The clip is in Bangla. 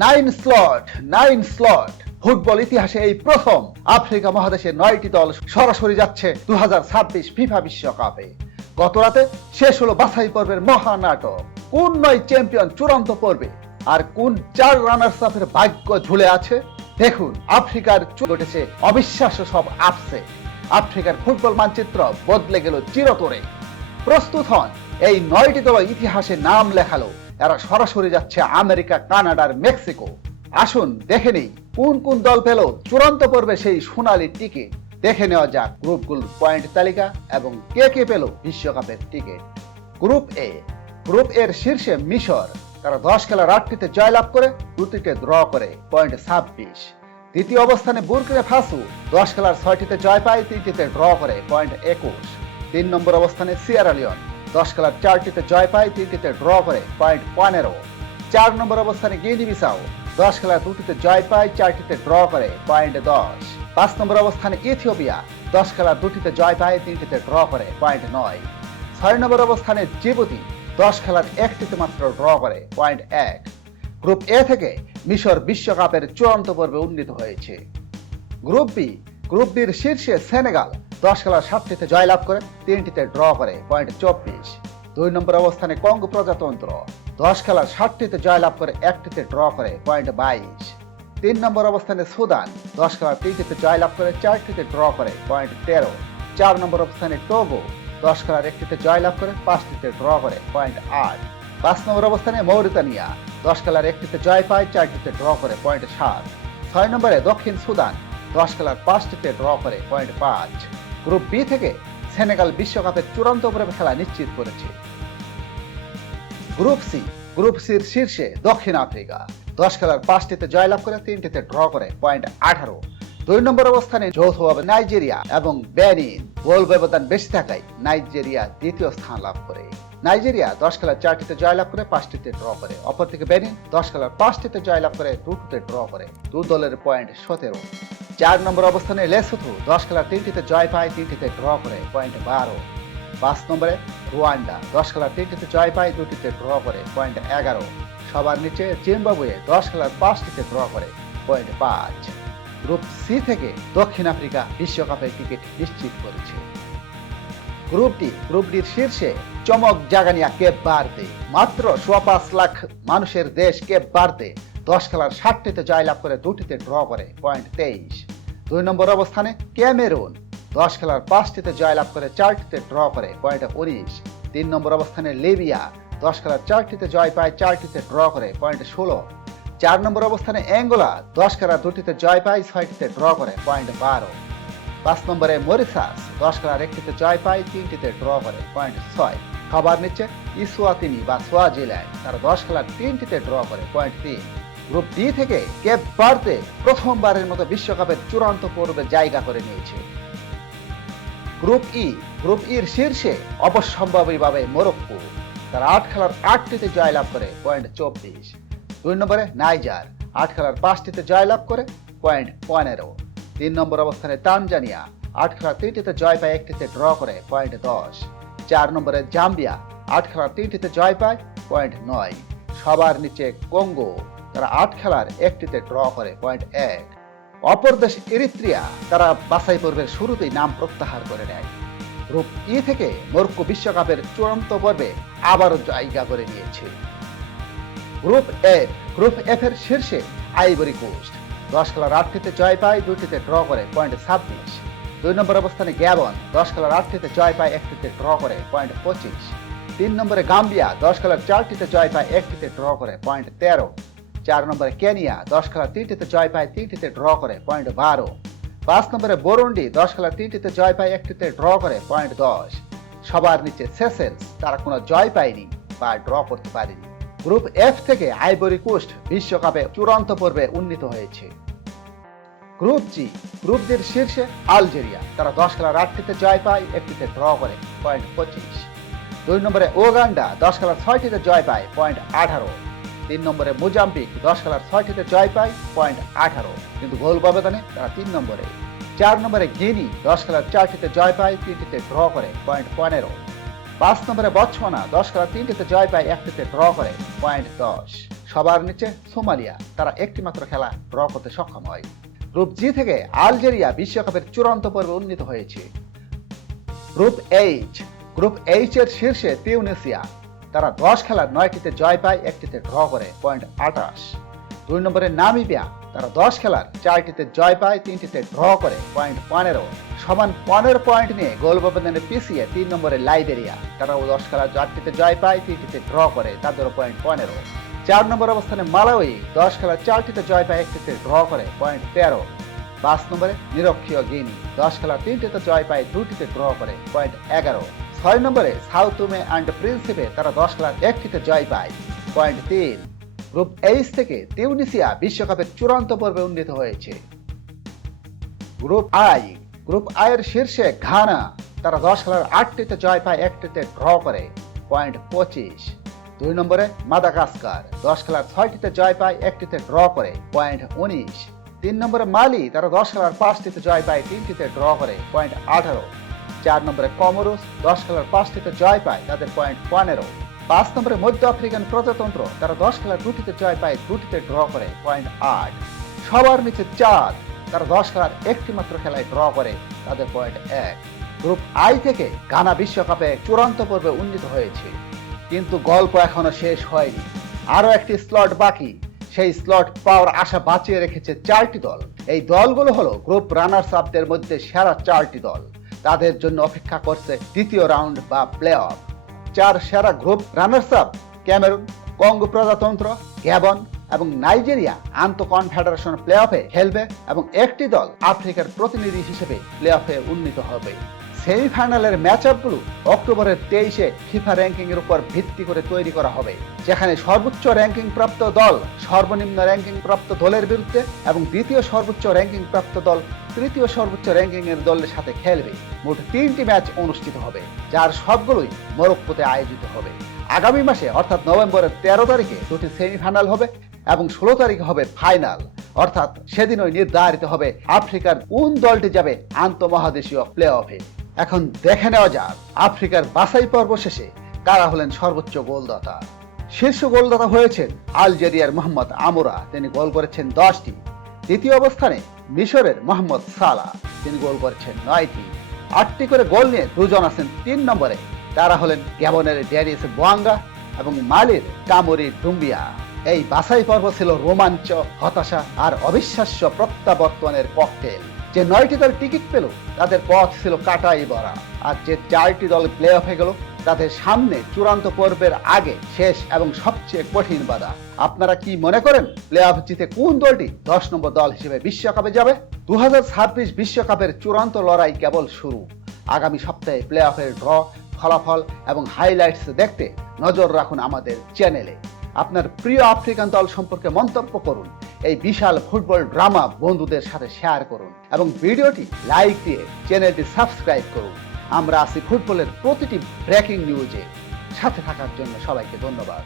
Nine slot nine slot football ইতিহাসে এই প্রথম আফ্রিকা মহাদেশের নয়টি দল সরাসরি যাচ্ছে দু ফিফা বিশ্বকাপে। গত রাতে শেষ হলো বাছাই পর্বের মহানাটক কোন নয় চ্যাম্পিয়ন চূড়ান্ত পর্বে? আর কোন চার রানার্স আপের ভাগ্য ঝুলে আছে? দেখুন, আফ্রিকার ঘটেছে অবিশ্বাস্য সব আপসে আফ্রিকার ফুটবল মানচিত্র বদলে গেল চিরতরে। প্রস্তুত হন, এই নয়টি দল ইতিহাসে নাম লেখালো। এরা সরাসরি যাচ্ছে আমেরিকা কানাডার মেক্সিকো। আসুন, দেখে নেই, কোন কোন দল পেল, চূড়ান্ত পর্বে সেই সোনালি টিকিট। দেখে নেওয়া যাক গ্রুপগুলোর পয়েন্ট তালিকা এবং কে কে পেল বিশ্বকাপের টিকিট। গ্রুপ এ, গ্রুপ এর শীর্ষে মিশর, তারা দশ খেলার আটটিতে জয়লাভ করে, দুটিতে ড্র করে, পয়েন্ট ছাব্বিশ। দ্বিতীয় অবস্থানে বুরকিনা ফাসু দশ খেলার ছয়টিতে জয় পায়, তিনটিতে ড্র করে, পয়েন্ট একুশ। তিন নম্বর অবস্থানে সিয়ারা লিওন। দশ খেলার চারটিতে জয় পায়, তিনটিতে ড্র করে পয়েন্ট পনেরো চার নম্বর অবস্থানে গিনি বিসাও দশ খেলার দুটিতে জয় পায়, চারটিতে ড্র করে পয়েন্ট দশ। পাঁচ নম্বর অবস্থানে ইথিওপিয়া দশ খেলার দুটিতে জয় পায়, তিনটিতে ড্র করে পয়েন্ট নয়। ছয় নম্বর অবস্থানে জিবুতি দশ খেলার একটিতে মাত্র ড্র করে পয়েন্ট এক। গ্রুপ এ থেকে মিশর বিশ্বকাপের চূড়ান্ত পর্বে উন্নীত হয়েছে। গ্রুপ বি, গ্রুপ বির শীর্ষে সেনেগাল দশ খেলার সাতটিতে জয়লাভ করে, তিনটিতে ড্র করে পয়েন্ট চব্বিশ। দুই নম্বর অবস্থানে কঙ্গো প্রজাতন্ত্র। দশ খেলার ষাটটিতে জয়লাভ করে, একটিতে ড্র করে পয়েন্ট বাইশ। তিন নম্বর অবস্থানে সুদান। দশ খেলার তিনটিতে জয়লাভ করে, চারটিতে ড্র করে পয়েন্ট তেরো। চার নম্বর অবস্থানে টোগো। দশ খেলার একটিতে জয়লাভ করে, পাঁচটিতে ড্র করে পয়েন্ট আট। পাঁচ নম্বর অবস্থানে মৌরিতানিয়া। দশ খেলার একটিতে জয় পায়, চারটিতে ড্র করে পয়েন্ট সাত। ছয় নম্বরে দক্ষিণ সুদান। দশ খেলার পাঁচটিতে ড্র করে পয়েন্ট পাঁচ। গ্রুপ বি থেকে সেনেগাল বিশ্বকাপের চূড়ান্ত খেলা নিশ্চিত করেছে। গ্রুপ সি গ্রুপ সির শীর্ষে দক্ষিণ আফ্রিকা। দশ খেলার পাঁচটিতে জয়লাভ করে, তিনটিতে ড্র করে পয়েন্ট আঠারো। দুই নম্বর অবস্থানে যৌথভাবে নাইজেরিয়া এবং বেনিন গোল ব্যবধান বেশি থাকায় নাইজেরিয়া দ্বিতীয় স্থান লাভ করে। নাইজেরিয়া দশ খেলার চারটিতে জয়লাভ করে, পাঁচটিতে ড্র করে। অপরদিকে বেনিন দশ খেলার পাঁচটিতে জয়লাভ করে, দুটোতে ড্র করে। দু দলের পয়েন্ট সতেরো। চার নম্বর অবস্থানে লেসোথো দশ খেলার তিনটিতে জয় পায়, তিনটিতে ড্র করে পয়েন্ট বারো। পাঁচ নম্বরে রুয়ান্ডা। দশ খেলার তিনটিতে জয় পায়, দুটিতে ড্র করে পয়েন্ট এগারো। সবার নিচে জিম্বাবুয়ে দশ খেলার পাঁচটিতে ড্র করে পয়েন্ট পাঁচ। গ্রুপ সি থেকে দক্ষিণ আফ্রিকা বিশ্বকাপের টিকিট নিশ্চিত করেছে। গ্রুপ ডি গ্রুপ ডির শীর্ষে চমক জাগানিয়া কেপ বার্দে মাত্র সোয়া পাঁচ লাখ মানুষের দেশ কেপ বাড়তে দশ খেলার ষাটটিতে জয়লাভ করে দুটিতে ড্র করে পয়েন্ট তেইশ। দুই নম্বর অবস্থানে ক্যামেরুন। দশ খেলার পাঁচটিতে জয়লাভ করে চারটিতে ড্র করে পয়েন্ট উনিশ তিন নম্বর অবস্থানে লিবিয়া, দশ খেলার চারটিতে জয় পায়, চারটিতে ড্র করে পয়েন্ট ষোলো। চার নম্বর অবস্থানে অ্যাঙ্গোলা, দশ খেলার দুটিতে জয় পায়, ছয়টিতে ড্র করে পয়েন্ট বারো। পাঁচ নম্বরে মরিসাস দশ খেলার একটিতে জয় পায়, তিনটিতে ড্র করে পয়েন্ট ছয়। সবার নিচে ইসুয়াতিনি বা সোয়াজিল্যান্ড, তারা দশ খেলার তিনটিতে ড্র করে পয়েন্ট তিন। গ্রুপ ডি থেকে কেপ বার্তে প্রথমবারের মতো বিশ্বকাপের চূড়ান্ত পর্বে জায়গা করে নিয়েছে। গ্রুপ ই, গ্রুপ ইর শীর্ষে অবশ্যম্ভাবীভাবে মোরক্কো, তারা আট খেলার আটটিতে জয়লাভ করে পয়েন্ট চব্বিশ। দুই নম্বরে নাইজার, আট খেলার পাঁচটিতে জয়লাভ করে পয়েন্ট পনেরো। তিন নম্বর অবস্থানে তানজানিয়া, আট খেলার তিনটিতে জয় পায়, একটিতে ড্র করে পয়েন্ট দশ। চার নম্বরে জাম্বিয়া, আট খেলার তিনটিতে জয় পায়, পয়েন্ট নয়। সবার নিচে কঙ্গো। তারা আট খেলার একটিতে ড্র করে পয়েন্ট এক। অপর দেশ এরিত্রিয়া, তারা বাছাই পর্বের শুরুতেই নাম প্রত্যাহার করে নেয়। গ্রুপ ই থেকে মরক্কো বিশ্বকাপের চূড়ান্ত পর্বে আবারও জায়গা করে নিয়েছে। গ্রুপ এফ গ্রুপ এফ এর শীর্ষে আইভরি কোস্ট। দশ খেলার আটটিতে জয় পায় দুটিতে ড্র করে পয়েন্ট ছাব্বিশ। দুই নম্বর অবস্থানে গ্যাবন, দশ খেলার আটটিতে জয় পায়, একটিতে ড্র করে পয়েন্ট পঁচিশ। তিন নম্বরে গাম্বিয়া, দশ খেলার চারটিতে জয় পায়, একটিতে ড্র করে পয়েন্ট তেরো। চার নম্বরে কেনিয়া, দশ খেলার তিনটিতে জয় পায়, তিনটিতে ড্র করে পয়েন্ট বারো। পাঁচ নম্বরে বরুন্ডি, দশ খেলার তিনটিতে জয় পায়, একটিতে ড্র করে পয়েন্ট দশ। সবার নিচে সেসেলস, তারা কোনো জয় পায়নি বা ড্র করতে পারেনি। গ্রুপ এফ থেকে আইবরি কোস্ট বিশ্বকাপে চূড়ান্ত পর্বে উন্নীত হয়েছে। গ্রুপ জি, গ্রুপ জির শীর্ষে আলজেরিয়া, তারা দশ খেলার আটটিতে জয় পায়, একটিতে ড্র করে পয়েন্ট পঁচিশ। দুই নম্বরে ওগান্ডা, দশ খেলার ছয়টিতে জয় পায়, পয়েন্ট আঠারো। তিন নম্বরে মোজাম্বিক, দশ খেলার ছয়টিতে জয় পায় পয়েন্ট আঠারো। কিন্তু গোল ব্যবধানে তারা তিন নম্বরে। চার নম্বরে গিনি, দশ খেলার চারটিতে জয় পায়, তিনটিতে ড্র করে পয়েন্ট পনেরো। পাঁচ নম্বরে বtswana দশ খেলার তিনটিতে জয় পায়, একটিতে ড্র করে পয়েন্ট দশ। সবার নিচে সোমালিয়া, তারা একটি মাত্র খেলা ড্র করতে সক্ষম হয়। গ্রুপ জি থেকে আলজেরিয়া বিশ্বকাপের চূড়ান্ত পর্বে উন্নীত হয়েছে। গ্রুপ এইচ গ্রুপ এইচ এর শীর্ষে তিউনেসিয়া তারা দশ খেলার নয়টিতে জয় পায়, একটিতে ড্র করে পয়েন্ট আঠাশ। দুই নম্বরে নামিবিয়া, তারা দশ খেলার চারটিতে জয় পায়, তিনটিতে ড্র করে পয়েন্ট পনেরো। সমান পনেরো পয়েন্ট নিয়ে গোল ব্যবধানে পিছিয়ে তিন নম্বরে লাইবেরিয়া। তারাও দশ খেলার চারটিতে জয় পায়, তিনটিতে ড্র করে, তাদেরও পয়েন্ট পনেরো। চার নম্বর অবস্থানে মালাউই দশ খেলার চারটিতে জয় পায়, একটিতে ড্র করে পয়েন্ট তেরো। পাঁচ নম্বরে নিরক্ষীয় গিনি দশ খেলার তিনটিতে জয় পায়, দুটিতে ড্র করে পয়েন্ট এগারো। ছয় নম্বরে সাউথুমে অ্যান্ড প্রিন্সিপে তারা দশ খেলার একটিতে জয় পায়। পয়েন্ট তিন, গ্রুপ এইচ থেকে তিউনিসিয়া বিশ্বকাপের চূড়ান্ত পর্বে উন্নীত হয়েছে। গ্রুপ আই গ্রুপ আই এর শীর্ষে ঘানা, তারা দশ খেলার আটটিতে জয় পায়, একটিতে ড্র করে। পয়েন্ট পঁচিশ, দুই নম্বরে মাদাগাস্কার, দশ খেলার ছয়টিতে জয় পায়, একটিতে ড্র করে। পয়েন্ট উনিশ, তিন নম্বরে মালি, তারা দশ খেলার পাঁচটিতে জয় পায়, তিনটিতে ড্র করে। পয়েন্ট আঠারো চার নম্বরে কমরুস, দশ খেলার পাঁচটিতে জয় পায় তাদের পয়েন্ট পনেরো। পাঁচ নম্বরে মধ্য আফ্রিকান প্রজাতন্ত্র, তারা দশ খেলার দুটিতে জয় পায় দুটিতে ড্র করে পয়েন্ট আট। সবার নিচে চাঁদ, তারা দশ খেলার একটি মাত্র খেলায় ড্র করে তাদের পয়েন্ট এক। গ্রুপ আই থেকে গানা বিশ্বকাপে চূড়ান্ত পর্বে উন্নীত হয়েছে। কিন্তু গল্প এখনও শেষ হয়নি। আরও একটি স্লট বাকি। সেই স্লট পাওয়ার আশা বাঁচিয়ে রেখেছে চারটি দল। এই দলগুলো হলো গ্রুপ রানার্স আপদের মধ্যে সেরা চারটি দল। তাদের জন্য অপেক্ষা করছে দ্বিতীয় রাউন্ড বা প্লে অফ চার সেরা group runners up Cameroon, Congo প্রজাতন্ত্র, গ্যাবন এবং নাইজেরিয়া আন্ত কনফেডারেশন প্লে অফে খেলবে এবং একটি দল আফ্রিকার প্রতিনিধি হিসেবে প্লে অফে উন্নীত হবে। সেমিফাইনালের ম্যাচ আপগুলো অক্টোবরের তেইশে ফিফা র্যাঙ্কিং এর উপর ভিত্তি করে তৈরি করা হবে। যেখানে সর্বোচ্চ র্যাঙ্কিং প্রাপ্ত দল সর্বনিম্ন র্যাঙ্কিং প্রাপ্ত দলের বিরুদ্ধে এবং দ্বিতীয় সর্বোচ্চ র্যাঙ্কিং প্রাপ্ত দল তৃতীয় সর্বোচ্চ র্যাঙ্কিং এর দলের সাথে খেলবে। মোট তিনটি ম্যাচ অনুষ্ঠিত হবে, যার সবগুলোই মরক্কোতে আয়োজিত হবে। আগামী মাসে, অর্থাৎ নভেম্বরের তেরো তারিখে দুটি সেমিফাইনাল হবে এবং ষোলো তারিখে হবে ফাইনাল। অর্থাৎ সেদিনই নির্ধারিত হবে আফ্রিকার কোন দলটি যাবে আন্তঃমহাদেশীয় প্লে অফে এখন দেখে নেওয়া যাক, আফ্রিকার বাছাই পর্ব শেষে কারা হলেন সর্বোচ্চ গোলদাতা। শীর্ষ গোলদাতা হয়েছেন আলজেরিয়ার মোহাম্মদ আমুরা, তিনি গোল করেছেন দশটি। দ্বিতীয় অবস্থানে মিশরের মোহাম্মদ সালা তিনি গোল করেছেন নয়টি। আটটি করে গোল নিয়ে দুজন আছেন তিন নম্বরে। তারা হলেন গ্যাবনের ড্যারিস বোয়াঙ্গা এবং মালির কামরি ডুম্বিয়া। এই বাছাই পর্ব ছিল রোমাঞ্চ, হতাশা আর অবিশ্বাস্য প্রত্যাবর্তনের ককটেল। যে নয়টি দল টিকিট পেল, তাদের পথ ছিল কাটাই ভরা আর যে চারটি দল প্লে অফে গেল, তাদের সামনে চূড়ান্ত পর্বের আগে শেষ এবং সবচেয়ে কঠিন বাধা। আপনারা কি মনে করেন প্লে অফ জিতে কোন দলটি দশ নম্বর দল হিসেবে বিশ্বকাপে যাবে? দু বিশ্বকাপের চূড়ান্ত লড়াই কেবল শুরু। আগামী সপ্তাহে প্লে অফের ড্র ফলাফল এবং হাইলাইটস দেখতে নজর রাখুন আমাদের চ্যানেলে আপনার প্রিয় আফ্রিকান দল সম্পর্কে মন্তব্য করুন। এই বিশাল ফুটবল ড্রামা বন্ধুদের সাথে শেয়ার করুন এবং ভিডিওটি লাইক দিয়ে চ্যানেলটি সাবস্ক্রাইব করুন। আমরা আছি ফুটবলের প্রতিটি ব্রেকিং নিউজে সাথে থাকার জন্য সবাইকে ধন্যবাদ।